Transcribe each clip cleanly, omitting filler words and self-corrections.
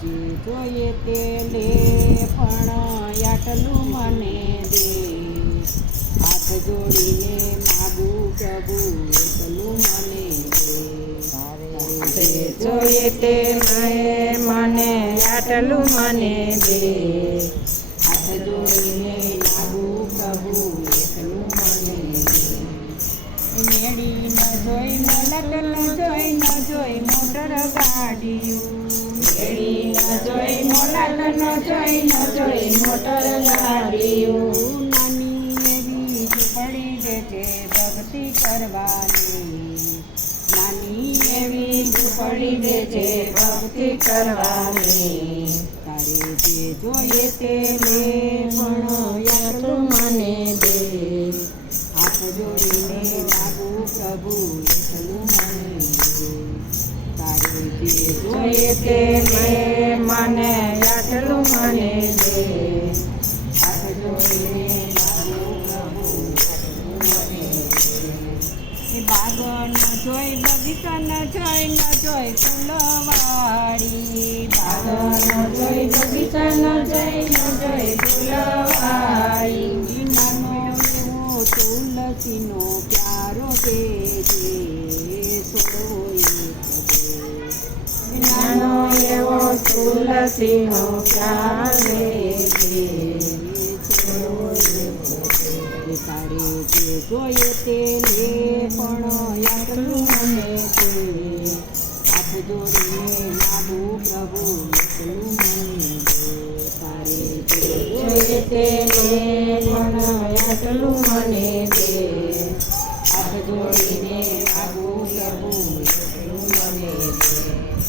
જે જોઈએ તે લે પણ આટલું મને દે હાથ જોડીને માગું પ્રભુ એટલું મને દે જે જોઈએ તે મને આટલું મને દે હાથ જોડીને માગું પ્રભુ એટલું મને મેળી ન જોઈ મલક ન જોઈ ન જોઈ મોટર ગાડીયું મેળી ન જોઈ મલક ન જોઈ ન જોઈ મોટર ગાડીયું નાની એવી ઝૂંપડી જે છે ભક્તિ કરવાની નાની એવી ઝૂંપડી જે છે ભક્તિ કરવાની તારે જે જોઈએ તે લે પણ આટલું મને દે હાથ જોડીને માગું પ્રભુ એટલું મને દે તારે જે જોઈએ તે મને આટલું મને દે હાથ જોડીને માગું પ્રભુ એટલું મને દે બાગ ન જોઈ બગીચા ન જોઈ ફૂલવાડી બાગ ન જોઈ બગીચા ન જોઈ ફૂલવાડી નાનો એવો તુલસીનો પ્યારો દેજે નાનો એવો તુલસીનો પ્યારો દેજે તારે જે જોઈએ તે લે પણ આટલું મને દે હાથ જોડીને માગું પ્રભુ એટલું મને દે તારે જે જોઈએ તે લે પણ આટલું મને દે હાથ જોડીને માગું પ્રભુ એટલું મને દે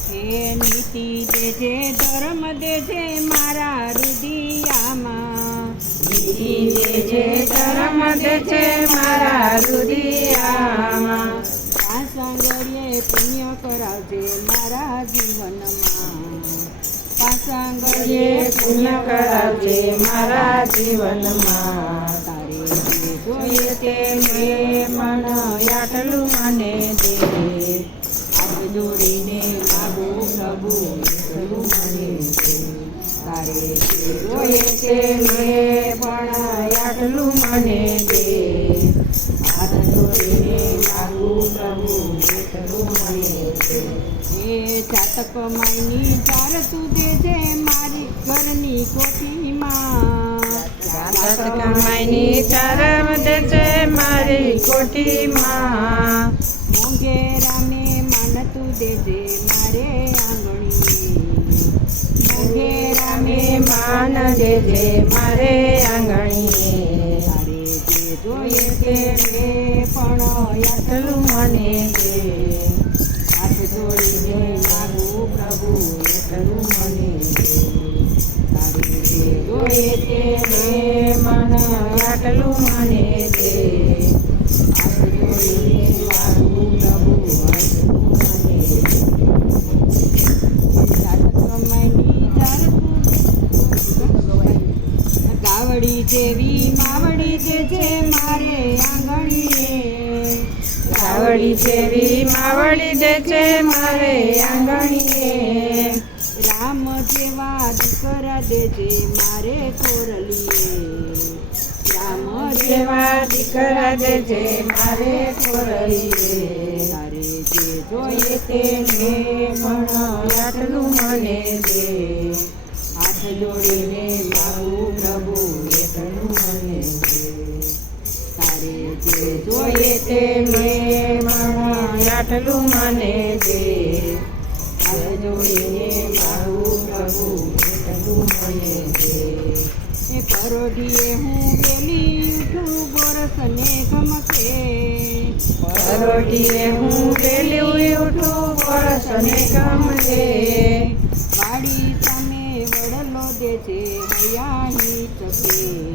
હે નીતિ દેજે ધર્મ દેજે મારા હૃદયામાં નીતિ દેજે ધર્મ દેજે મારા હૃદયામાં પાસાંગળીએ પુણ્ય કરાવજે મારા જીવનમાં પાસાંગળીએ પુણ્ય કરાવજે મારા જીવનમાં તારે જે જોઈએ તે મન આટલું મને દે હાથ જોડીને માગું પ્રભુ એટલું મને દે તારે જે જોઈએ તે પણ આટલું મને દે હાથ જોડીને માગું પ્રભુ એટલું મને દે એ ચાતક માયની ચાર તું દેજે મારી ઘરની કોઠીમાં ચાતક માયની ચાર દેજે મારી કોઠીમાં મોંઘેરામે માન તું દેજે મારે આંગણીએ મોંઘેરામે માન દેજે મારે આંગણીએ તારે જે જોઈએ તે પણ આટલું મને દે હાથ જોડીને માગું પ્રભુ એટલું મને દે તારે જે જોઈએ તે મન આટલું મને દે હાથ જોડીને માગું પ્રભુ એટલું મને દે ગાવડી જેવી માવડી દેજે મારે આંગણીએ ગાવડી જેવી માવડી દેજે મારે આંગણીએ રામ જેવા દીકરા દેજે મારે કોરલીએ રામ જેવા દીકરા દેજે મારે કોરલીએ તારે જે જોઈએ તે પણ આટલું મને દે હાથ જોડીને માગું પ્રભુ એટલું મને દે તારે જે જોઈએ તે આટલું મને દે હાથ જોડીને માગું પ્રભુ એટલું મને દે એ પરોઢીએ હું વેલી ઉઠું ગોરસને ગમકે પરોઢીએ હું વેલી ઉઠું ગોરસને ગમકે વાડી સામે વડલો દેજે હયાહી ચકે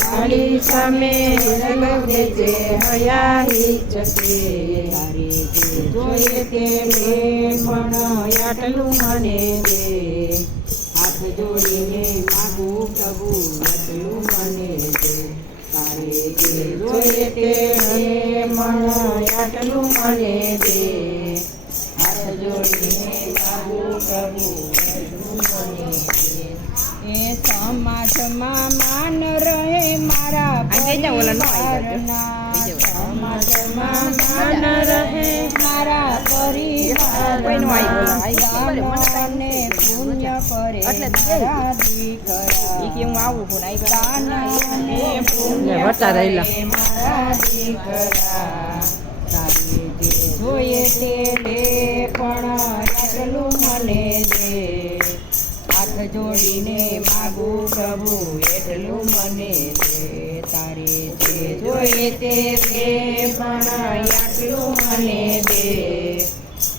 વાડી સામે વડલો દેજે હયાહી ચકે તારે જે જોઈએ તે પણ આટલું મને દે હાથ જોડીને માગું પ્રભુ એટલું મને દે તારે જે જોઈએ તે મન આટલું મને દે હાથ જોડીને માગું પ્રભુ સમાજમાં માન રહે મારા પરિવારના સમાજમાં માન રહે મારા પરિવારના દાન અને પુણ્ય કરે મારા દીકરા દાન અને પુણ્ય કરે મારા દીકરા તારે જે જોઈએ તે લે પણ આટલું મને દે હાથ જોડીને માગું પ્રભુ એટલું મને દે તારે જે જોઈએ તે લે પણ આટલું મને દે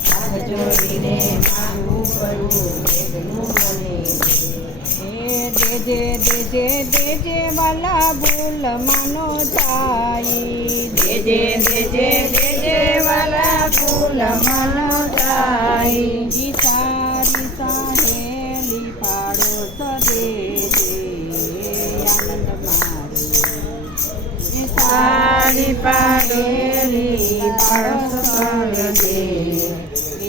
હાથ જોડીને માગું પ્રભુ એટલું મને દે દેજે દેજે વાલા ભૂલ માનો જાય દેજે વાલા ભૂલ માનો જાય સારી સાહેલી પાડો સદેજે આનંદ મારે સારી પાડેલી પાડો સદે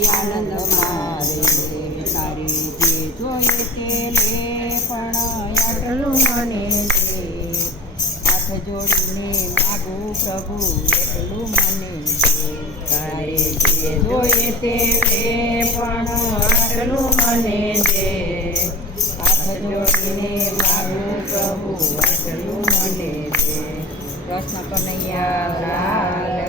આનંદ મારે તારી જે જોઈએ તે લે પણ આટલું મને દે હાથ જોડીને માગું પ્રભુ એટલું મને દે તારે જે જોઈએ તે લે પણ આટલું મને દે હાથ જોડીને માગું પ્રભુ આટલું મને દે કૃષ્ણ કનૈયા લાલ